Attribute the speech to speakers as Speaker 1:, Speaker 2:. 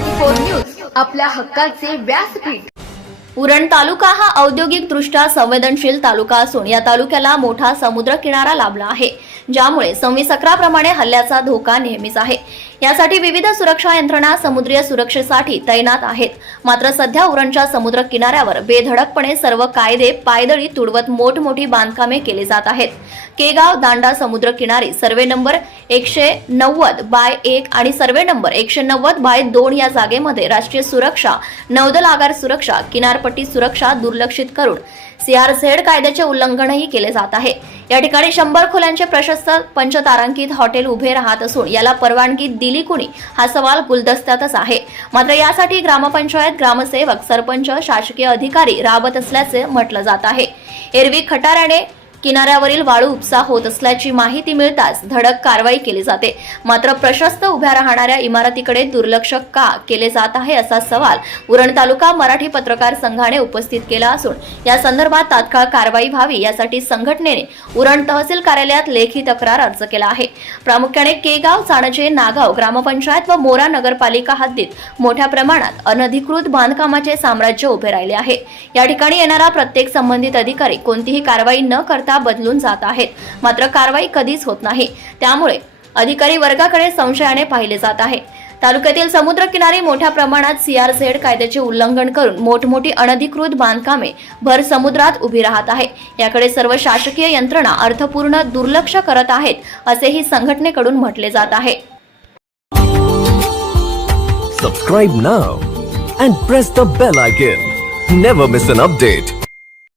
Speaker 1: Four news आपल्या हक्काचे व्यासपीठ.
Speaker 2: उरण तालुका हा औद्योगिकदृष्ट्या संवेदनशील तालुका असून या तालुक्याला मोठा समुद्र किनारा लाभला आहे ज्यामुळे सव्वीस अकराप्रमाणे हल्ल्याचा धोका नेहमीच आहे. यासाठी विविध सुरक्षा यंत्रणा समुद्रीय सुरक्षेसाठी तैनात आहेत. मात्र सध्या उरणच्या समुद्र किनाऱ्यावर बेधडकपणे सर्व कायदे पायदळी तुडवत मोठमोठी बांधकामे केली जात आहेत. केगाव दांडा समुद्र किनारी सर्वे नंबर एकशे नव्वद बाय एक आणि सर्वे नंबर एकशे नव्वद बाय दोन या जागेमध्ये राष्ट्रीय सुरक्षा नौदल आगार सुरक्षा किनारपट्टी सुरक्षा दुर्लक्षित करून सीआरझेड कायद्याचे उल्लंघनही केले जात आहे. या ठिकाणी शंभर खोल्यांचे प्रशस्त पंचतारांकित हॉटेल उभे राहत असून याला परवानगी दिली कुणी हा सवाल गुलदस्त्यातच आहे. मात्र यासाठी ग्रामपंचायत ग्रामसेवक सरपंच शासकीय अधिकारी राबत असल्याचे म्हटलं जात आहे. एरवी खटाऱ्याने किनाऱ्यावरील वाळू उपसा होत असल्याची माहिती मिळताच धडक कारवाई केली जाते. मात्र प्रशस्त उभ्या राहणाऱ्या इमारतीकडे दुर्लक्ष का केले जात आहे असा सवाल उरण तालुका मराठी पत्रकार संघाने उपस्थित केला असून या संदर्भात तात्काळ कारवाई व्हावी यासाठी संघटनेने उरण तहसील कार्यालयात लेखी तक्रार अर्ज केला आहे. प्रामुख्याने केगाव चाणजे नागाव ग्रामपंचायत व मोरा नगरपालिका हद्दीत मोठ्या प्रमाणात अनधिकृत बांधकामाचे साम्राज्य उभे राहिले आहे. या ठिकाणी येणारा प्रत्येक संबंधित अधिकारी कोणतीही कारवाई न करता बदलून जात आहेत. मात्र कारवाई कधीच होत नाही. त्यामुळे अधिकारी वर्गाकडे संशयाने पाहिले जात आहे. तालुक्यातील समुद्रकिनारी मोठ्या प्रमाणात सीआरझेड कायद्याचे उल्लंघन करून मोठमोठी अनधिकृत बांधकामे भर समुद्रात उभी राहत आहे. याकडे सर्व शासकीय यंत्रणा अर्थपूर्ण दुर्लक्ष करत आहेत असेही संघटनेकडून म्हटले जात आहे.
Speaker 3: Subscribe now and press the bell icon never miss an update